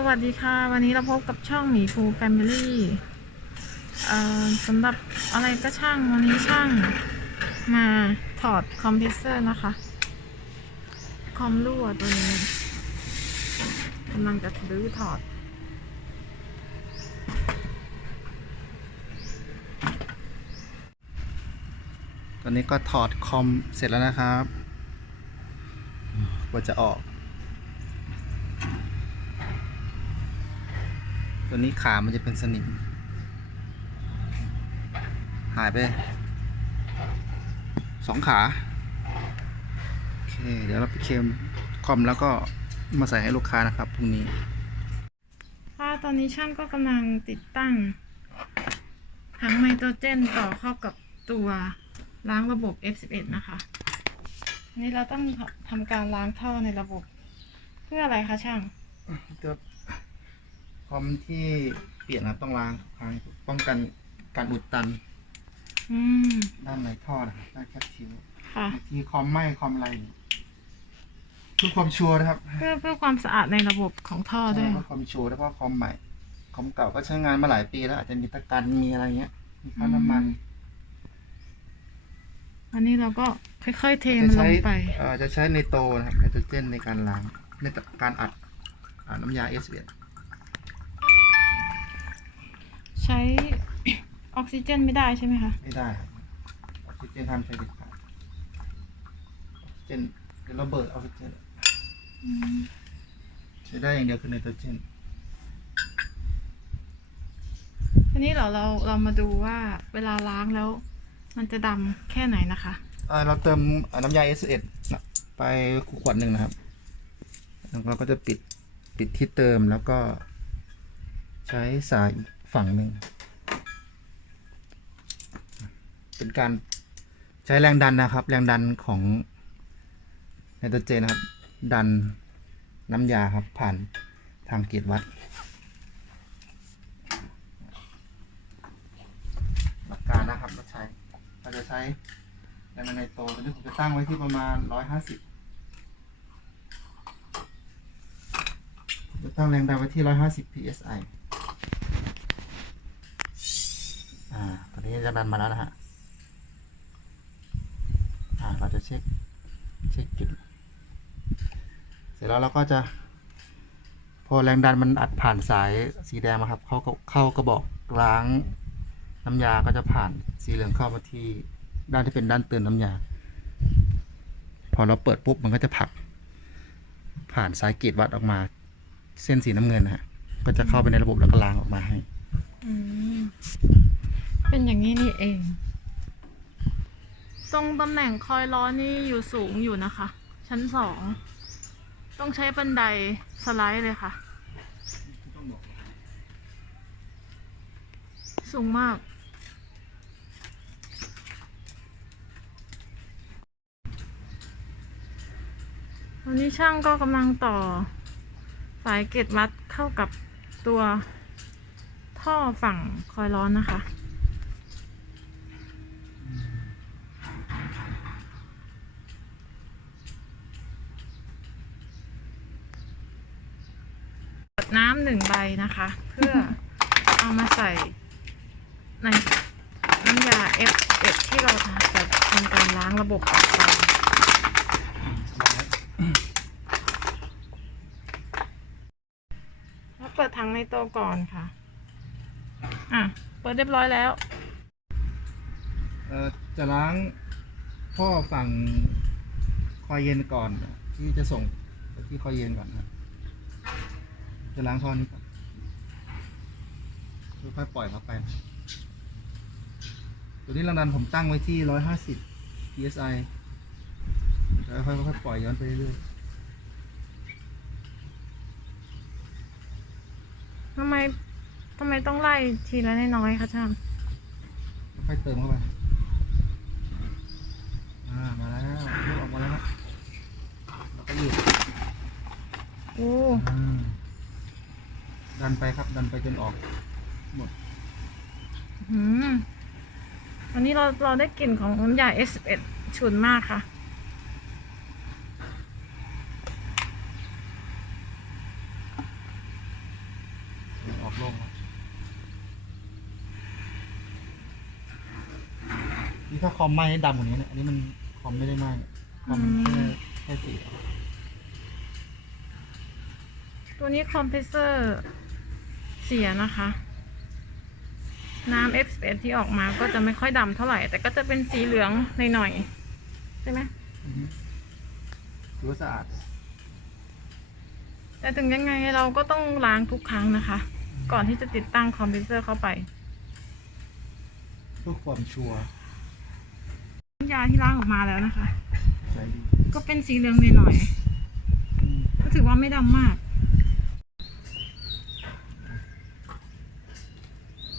สวัสดีค่ะ วันนี้เราพบกับช่องหมีฟูแฟมิลี่สำหรับอะไรก็ช่างวันนี้ช่างมาถอดคอมเพรสเซอร์นะคะ คอมรั่วตัวนี้กำลังจะรื้อถอด ตอนนี้ก็ถอดคอมเสร็จแล้วนะครับกว่าจะออก ตัวนี้ขามันจะเป็นสนิม หายไปสองขาโอเคเดี๋ยวเราไปเคลมคอมแล้วก็มาใส่ให้ลูกค้านะครับพรุ่งนี้ ค่ะตอนนี้ช่างก็กำลังติดตั้งถังไนโตรเจนต่อเข้ากับตัวล้างระบบ F11 นะคะอันนี้เราต้องทำการล้างท่อในระบบ เพื่ออะไรคะช่างก็ คอมที่เปลี่ยนนะครับต้องล้างทุกครั้งป้องกันการอุดตันอืมด้านในท่อนะครับด้านแคปชิวค่ะ บางทีคอมไหม้คอมอะไรเนี่ยเพื่อความชัวร์นะครับเพื่อเพื่อความสะอาดในระบบของท่อด้วย ใช่เพื่อความชัวร์แล้วก็คอมใหม่ คอมเก่าก็ใช้งานมาหลายปีแล้ว อาจจะมีตะกันมีอะไรเงี้ยมีค่าน้ำมัน อันนี้เราก็ค่อยๆเทจะมันลใช้งไป เอ่อจะใช้ในโตนะครับไนโตรเจนในการล้างในการอัดอ่าน้ำยาเอสเบีย ใช้ออกซิเจนไม่ได้ใช่ไหมคะ ไม่ได้ครับออกซิเจนทำใช้เด็ดขาดออกซิเจนเดี๋ยวระเบิดออกซิเจนใช้ได้อย่างเดียวคือไนโตรเจนทีนี้เราเราเรามาดูว่าเวลาล้างแล้ว มันจะดำแค่ไหนนะคะ เอ่อเราเติมน้ำยา S 1ไปขวดหนึ่งนะครับแล้วเราก็จะปิดปิดที่เติมแล้วก็ ใช้สายอีก ฝั่งหนึ่ง เป็นการใช้แรงดันนะครับ แรงดันของไนโตรเจนนะครับ ดันน้ำยาครับ ผ่านทางเกจวัดหลักการนะครับเราใช้เราจะใช้แรงดันไนโตรตัวนี้ผมจะตั้งไว้ที่ประมาณร้อยห้าสิบจะตั้งแรงดันไว้ที่ร้อยห้าสิบ psi อ่าตอนนี้จะดันมาแล้วนะฮะอ่าเราจะเช็คเช็คจุด เสร็จแล้วเราก็จะ พอแรงดันมันอัดผ่านสายสีแดงมาครับ เข้าเข้ากระบอกล้างน้ำยาก็จะผ่านสีเหลืองเข้ามาที่ด้านที่เป็นด้านเตือนน้ำยา พอเราเปิดปุ๊บมันก็จะผลัก ผ่านสายกีดวัดออกมา เส้นสีน้ำเงินนะฮะก็จะเข้าไปในระบบแล้วก็ล้างออกมาให้อื เป็นอย่างนี้นี่เอง ตรงตำแหน่งคอยล้อนี่อยู่สูงอยู่นะคะ ชั้นสอง ต้องใช้บันไดสไลด์เลยค่ะ สูงมาก วันนี้ช่างก็กำลังต่อ สายเกตมัดเข้ากับตัวท่อฝั่งคอยร้อนนะคะ กดน้ำ หนึ่งใบนะคะ เพื่อเอามาใส่ในน้ำยา F1 ที่เราจะทำการล้างระบบออกไปแล้วเปิดถังในโตะก่อนค่ะ อะ เปิดเรียบร้อยแล้ว เอ่อจะล้างท่อฝั่งคอยเย็นก่อน ที่จะส่งไปที่คอยเย็นก่อนนะ จะล้างท่อนี้ก่อนค่อยๆปล่อยเข้าไปนะตัวนี้แรงดันผมตั้งไว้ที่ร้อยห้าสิบ psi แล้วค่อยๆปล่อยย้อนไปเรื่อยทำไมทำไมต้องไล่ทีละน้อยๆคะช่างๆค่อยๆเติมเข้าไปอ่ามาแล้วลูกออกมาแล้วครับแล้วก็หยุดโอ้ อ่า ดันไปครับ ดันไปจนออก หมดหืมวันนี้เราเราได้กลิ่นของน้ำยา S11 ฉุนมากค่ะลงนะนี่ถ้าคอมไหม้ให้ดำกว่านี้เนี่ยอันนี้มันคอมไม่ได้ไหม้คอมมันแค่แค่สีตัวนี้คอมเพรสเซอร์ เสียนะคะ น้ำ F11 ที่ออกมาก็จะไม่ค่อยดำเท่าไหร่ แต่ก็จะเป็นสีเหลืองหน่อยๆใช่ไหมอือฮึถือว่าสะอาด แต่ถึงยังไงเราก็ต้องล้างทุกครั้งนะคะ ก่อนที่จะติดตั้งคอมเพรสเซอร์เข้าไปเพื่อความชัวร์น้ำยาที่ล้างออกมาแล้วนะคะใช้ดีก็เป็นสีเหลืองหน่อยอืมๆก็ถือว่าไม่ดำมาก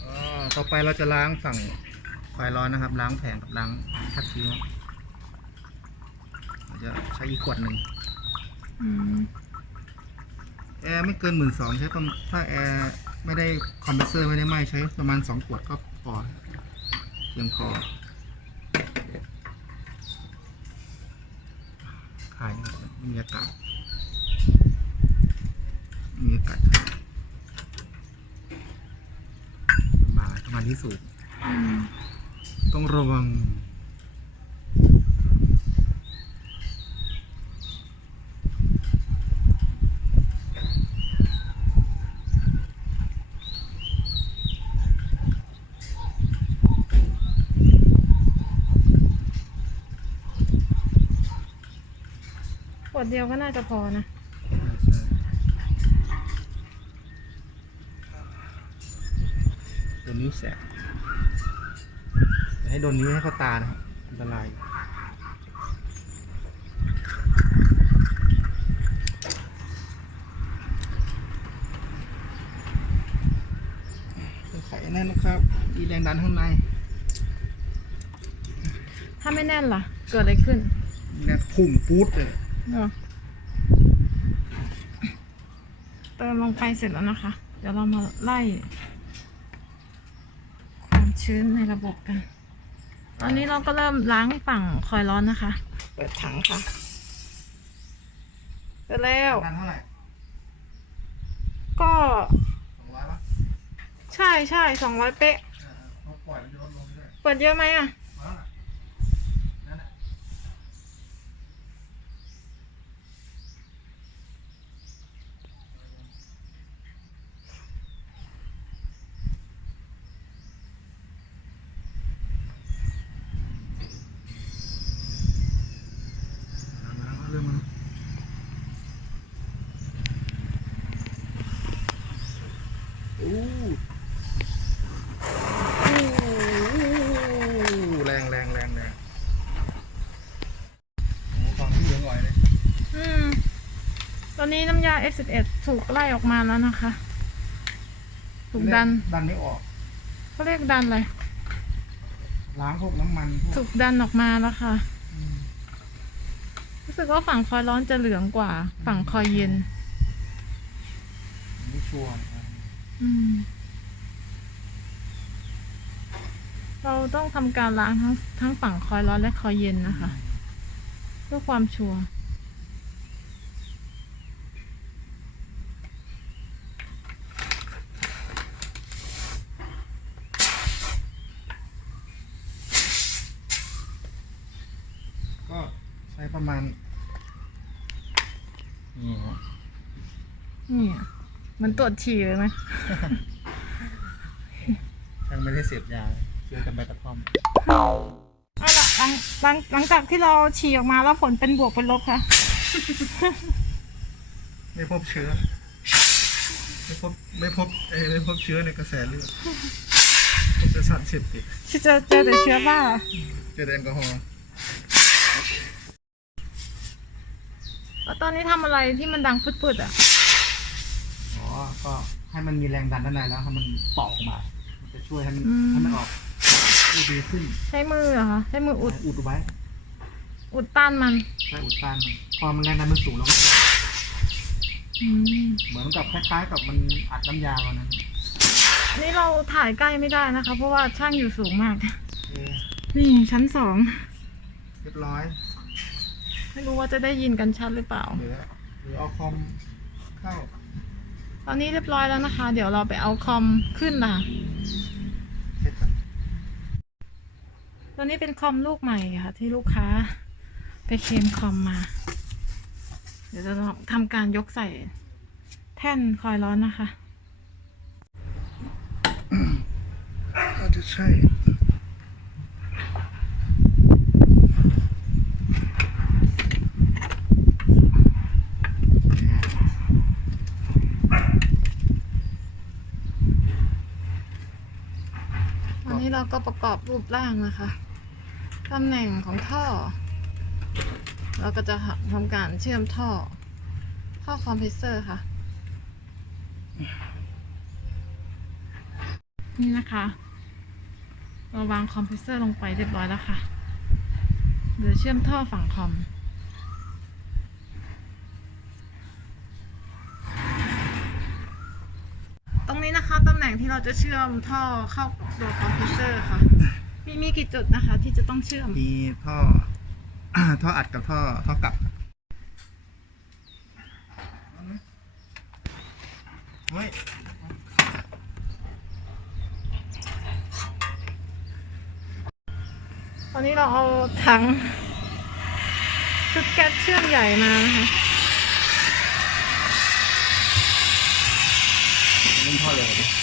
อ่า ต่อไปเราจะล้างฝั่งควายร้อนนะครับ ล้างแผงกับล้างคัดคิ้วเราจะใช้อีกขวดหนึ่งอืมแอร์ไม่เกินหมื่นสองใช้ประมาณถ้าแอร์ไม่ได้คอมเพรสเซอร์ไม่ได้ไหม้ใช้ประมาณสองขวดก็พอเพียงพอขายไม่มีอากาศไม่มีอากาศมาทำงานที่สุดอืมต้องระวัง ขวดเดียวก็น่าจะพอนะ ตัว นิ้วแสบอย่าให้โดนนิ้วให้เข้าตานะครับอันตรายไขแน่นนะครับมีแรงดันข้างใน ถ้าไม่แน่นล่ะ เกิดอะไรขึ้น แน่นพุ่งปูดเลยเนอะเติมลงไปเสร็จแล้วนะคะ เดี๋ยวเรามาไล่ความ ชื้นในระบบกัน ตอนนี้เราก็เริ่มล้างฝั่งคอยล์ร้อนนะคะ เปิดถังค่ะเสร็จแล้วดันเท่าไหร่ก็สองร้อยปะใช่ใช่สองร้อยเป๊ะ อ่าเขาปล่อยมันจะลดลงเรื่อยเปิดเยอะไหมอะ พอแล้วน่ะนั่นแหละมาแล้วเริ่มมาแล้วโอ้โอ้แรงแรงแรงแรงโอ้ฟังที่เหลืองอ่อยเลย อืม ตอนนี้น้ำยา F11 ถูกไล่ออกมาแล้วนะคะ ถูกดันดันไม่ออกเขาเรียกดันอะไรล้างพวกน้ำมันพวถูกกดันออกมาแล้วค่ะ อืมรู้สึกว่าฝั่งคอยร้อนจะเหลืองกว่า ฝั่งคอยเย็นไม่ชัวร์นะครับอืม เราต้องทำการล้างทั้งทั้งฝั่งคอยร้อนและคอยเย็นนะคะ เพื่อความชัวร์ ก็ใช้ประมาณ นี่ฮะนี่อะเหมันตรวจฉี่เลยไหมช่างไม่ได้เสพยาเจอกันใบกระท่อมเอาละหลังหลังหลังจากที่เราฉี่ออกมาแล้วผลเป็นบวกเป็นลบค่ะไม่พบเชื้อ ไม่พบไม่พบเอยไม่พบเชื้อในกระแสเลือดพบแต่สารเสพติดที่เจอเจอแต่เชื้อบ้าเจอแต่แอลกอฮอล์ แล้วตอนนี้ทำอะไรที่มันดังปืดๆอะ อ๋อ ก็ให้มันมีแรงดันด้านในแล้วให้มันเป่าออกมา มันจะช่วยให้มันอืม ให้มันออกได้ดีขึ้นใช้มือเหรอคะใช้มืออุดอุดไว้อุดต้านมันใช้อุดตันมันพอมันแรงดันมันสูงแล้วมันอืมเหมือนกับคล้ายๆ กับมันอัดน้ำยาวันนั้นอันนี้เราถ่ายใกล้ไม่ได้นะคะ เพราะว่าช่างอยู่สูงมาก เอ๊ะนี่ชั้นสองเรียบร้อย ไม่รู้ว่าจะได้ยินกันชัดหรือเปล่าเหลือเหลือเอาคอมเข้าคตอนนี้เรียบร้อยแล้วนะคะ เดี๋ยวเราไปเอาคอมขึ้นนะคะเช็คก่อนตัวนี้เป็นคอมลูกใหม่ค่ะ ที่ลูกค้า ไปเคลมคอมมา เดี๋ยวจะทำการยกใส่แท่นคอยร้อนนะคะอาจจะใช่ เราก็ประกอบรูปร่างนะคะตำแหน่งของท่อ เราก็จะทำการเชื่อมท่อเข้าคอมเพรสเซอร์ค่ะ นี่นะคะ เราวางคอมเพรสเซอร์ลงไปเรียบร้อยแล้วค่ะ เดี๋ยวเชื่อมท่อฝั่งคอม ตรงนี้ นะคะตำแหน่งที่เราจะเชื่อมท่อเข้าตัวคอมเพรสเซอร์ค่ะ มีมีกี่จุดนะคะ ที่จะต้องเชื่อม มีท่อ ท่ออัดกับท่อท่อกลับเฮ้ยตอนนี้เราเอาถังชุดแก๊สเชื่อมใหญ่มานะคะเล่นท่อเลย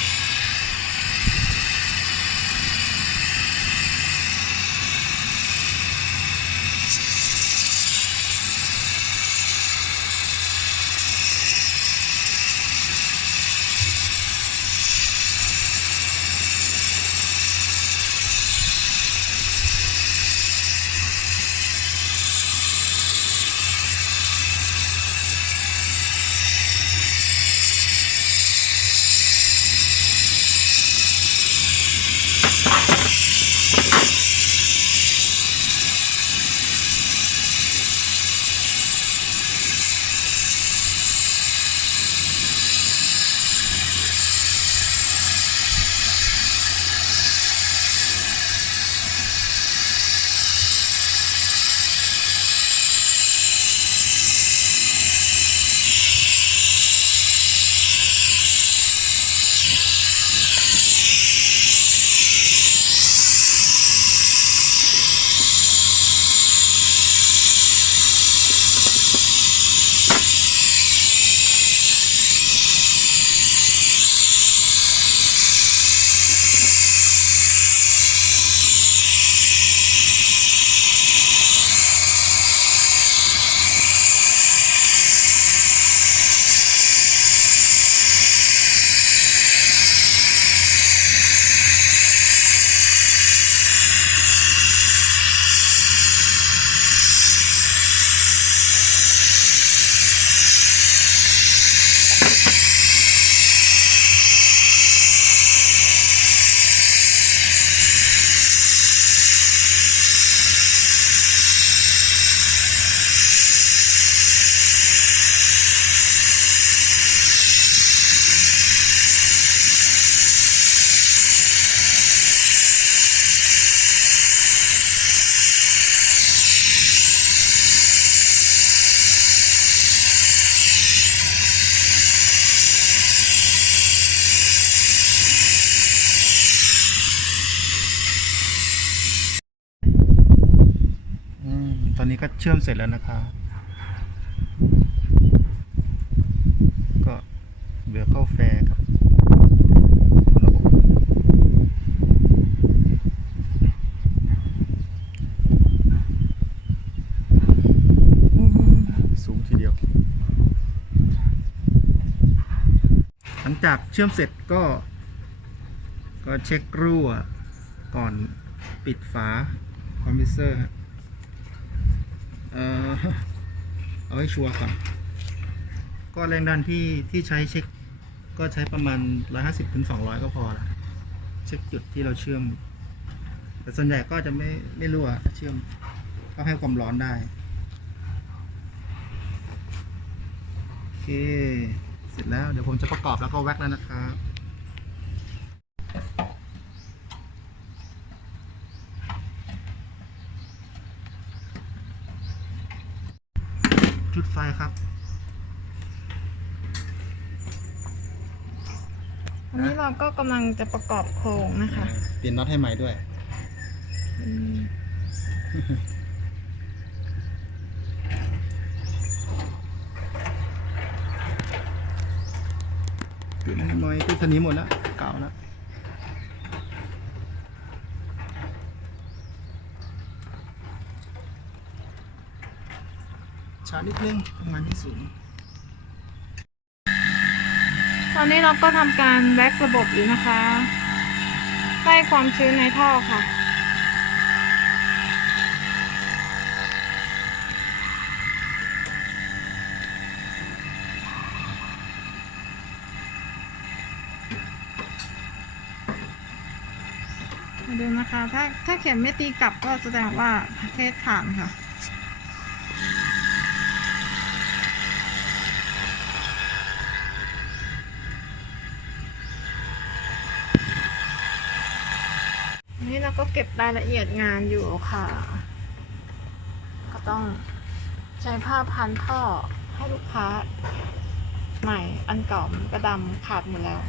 อนนี้ก็เชื่อมเสร็จแล้วนะคะก็เหลือเข้าแฟร์ครับระบบสูงทีเดียว หลังจากเชื่อมเสร็จก็ ก็เช็ครั่วก่อนปิดฝาคอมพิวเซอร์ เออเอาให้ชัวร์ก่อน ก็แรงดันที่ที่ใช้เช็ค ก็ใช้ประมาณ 150ถึง200 ก็พอละเช็คจุดที่เราเชื่อม แต่ส่วนใหญ่ก็จะไม่ไม่รั่วถ้าเชื่อม ก็ให้ความร้อนได้ โอเค เสร็จแล้วเดี๋ยวผมจะประกอบแล้วก็แว็กแล้วนะครับ อันนี้เราก็กำลังจะประกอบโครงนะคะเปลี่ยนน็อตให้ใหม่ด้วยอืมเปลี่ยนให้ใหม่คือสนิมหมดแล้วเก่าแล้วชาร์จนิดนึงทำงานที่สูง ตอนนี้เราก็ทำการแว็กระบบอยู่นะคะไล่ความชื้นในท่อค่ะ มาดูนะคะ ถ้าถ้าเข็มไม่ตีกลับก็แสดงว่าเทสผ่านค่ะ อันนี้เรา ก็เก็บรายละเอียดงานอยู่ค่ะ ก็ต้องใช้ผ้าพันท่อให้ลูกค้า ใหม่อันเก่ามันก็ดำขาดหมดแล้ว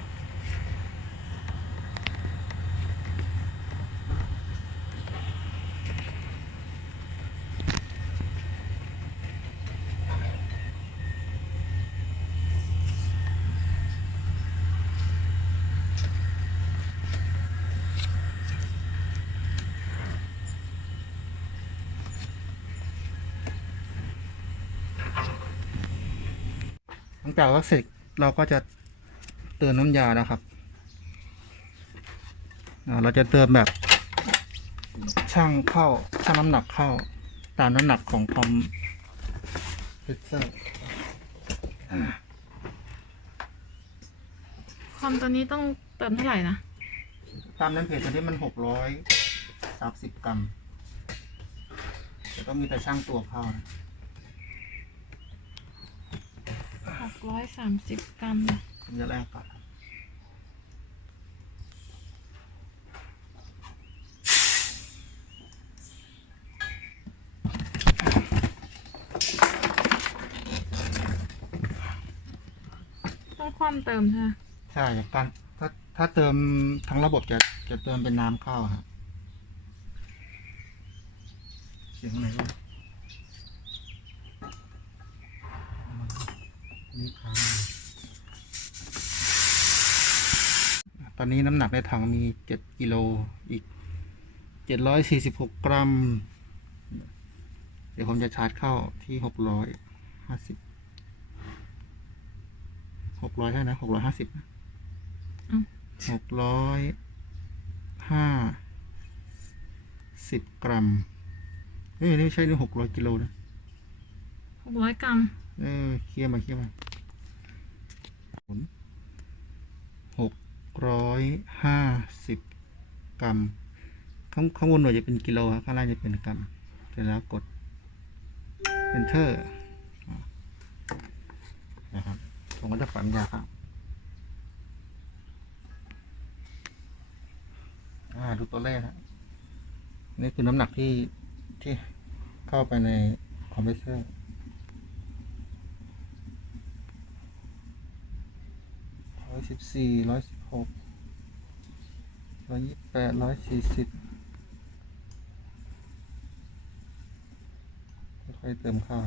หลังจากวักเสร็จเราก็จะเติมน้ำยานะครับอ่าเราจะเติมแบบช่างเข้าช่างน้ำหนักเข้า ตามน้ำหนักของคอมเพรสเซอร์คอมตัวนี้ต้องเติมเท่าไหร่นะ ตามนั้นเพจตัวนี้มันหกร้อยสามสิบกรัมแต่ต้องมีแต่ช่างตัวเข้านะ หกร้อยสามสิบกรัมผมจะแรกก่อนครับต้องคว่ำเติมใช่ไหมใช่การถ้าถ้าเติมทั้งระบบจะจะเติมเป็นน้ำเข้าครับเสียงไหนวะ นี่ครับตอนนี้น้ำหนักในถังมีเจ็ดกิโลอีกเจ็ดร้อยสี่สิบหกกรัม เดี๋ยวผมจะชาร์จเข้าที่หกร้อยห้าสิบหกร้อยเท่านะหกร้อยห้าสิบอืมหกร้อยห้าสิบกรัม เอ้ยนี่ไม่ใช่นี่หกร้อยกิโลนะหกร้อยกรัม เออเคลียร์มาเคลียร์มา ผลหกร้อยห้าสิบกรัมข้างข้างบนหน่วยจะเป็นกิโลครับข้างล่างจะเป็นกรัมเสร็จแล้วกด enter นะครับผมก็จะฝังยาครับอ่าดูตัวเลขนะนี่คือน้ำหนักที่ที่เข้าไปในคอมเพรสเซอร์ ร้อย สิบสี่ร้อยสิบหกร้อยยี่สิบแปดร้อยสี่สิบค่อยๆเติมข้าว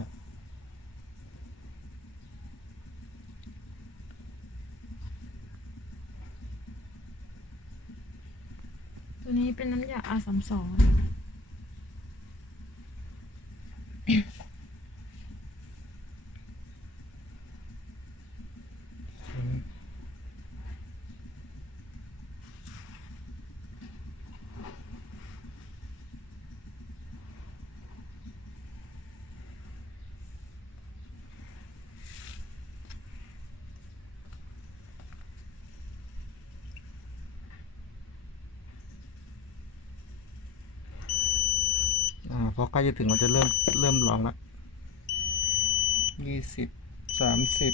ตัวนี้เป็นน้ำยาอาสามสอง อ่าพอใกล้จะถึงเราจะเริ่มเริ่มลองละยี่สิบสามสิบ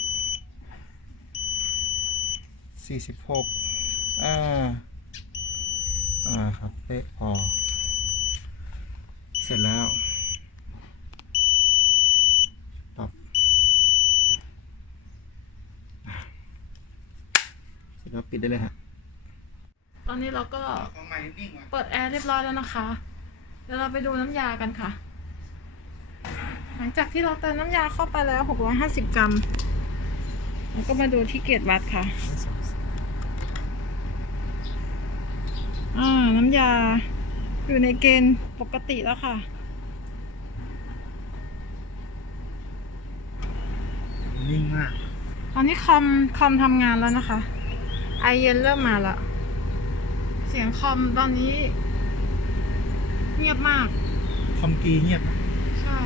สี่สิบหกอ่า อ่าครับเป๊ะพอเสร็จแล้วตอบเราปิดได้เลยฮะ ตอนนี้เราก็ของใหม่นิ่งว่ะเปิดแอร์เรียบร้อยแล้วนะคะ เดี๋ยวเราไปดูน้ำยากันค่ะ หลังจากที่เราเติมน้ำยาเข้าไปแล้ว 650 กรัมเราก็มาดูที่เกจวัดค่ะ อ่า น้ำยาอยู่ในเกณฑ์ปกติแล้วค่ะนิ่งมาก ตอนนี้คอมคอมทำงานแล้วนะคะ ไอเย็นเริ่มมาแล้วเสียงคอมตอนนี้ เงียบมาก คอมกีเงียบใช่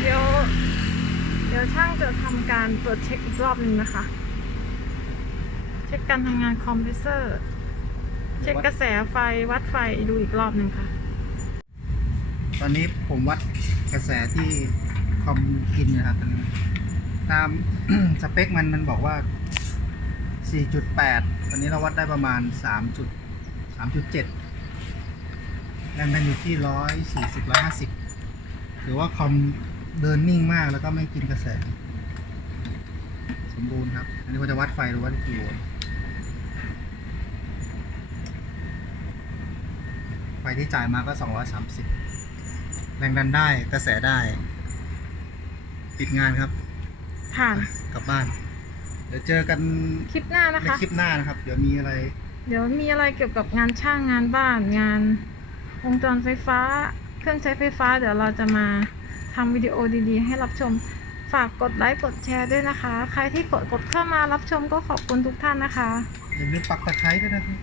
เดี๋ยว เดี๋ยวช่างจะทำการตรวจเช็คอีกรอบหนึ่งนะคะ เช็คการทำงานคอมเพรสเซอร์ เช็คกระแสไฟวัดไฟดูอีกรอบหนึ่งค่ะ ตอนนี้ผมวัดกระแสที่คอมกินนะครับตอนนี้ตาม สเปคมันมันบอกว่า 4.8 ตอนนี้เราวัดได้ประมาณ3จุด3.7 แรงดันอยู่ที่140 150ถือว่าคอมเดินนิ่งมากแล้วก็ไม่กินกระแส สมบูรณ์ครับ อันนี้ว่าจะวัดไฟหรือวัดกี่โวลต์ไฟที่จ่ายมาก็230แรงดันได้กระแสได้ ปิดงานครับ ผ่าน กลับบ้าน เดี๋ยวเจอกันคลิปหน้านะในคะคลิปหน้านะครับ เดี๋ยวมีอะไร เดี๋ยวมีอะไรเกี่ยวกับงานช่างงานบ้านงาน วงจรไฟฟ้า เครื่องใช้ไฟฟ้า เดี๋ยวเราจะมาทำวิดีโอดีๆ ให้รับชม ฝากกดไลค์กดแชร์ด้วยนะคะ ใครที่กดกดเข้ามารับชมก็ขอบคุณทุกท่านนะคะ อย่าลืมปักตะไคร้ด้วยนะครับ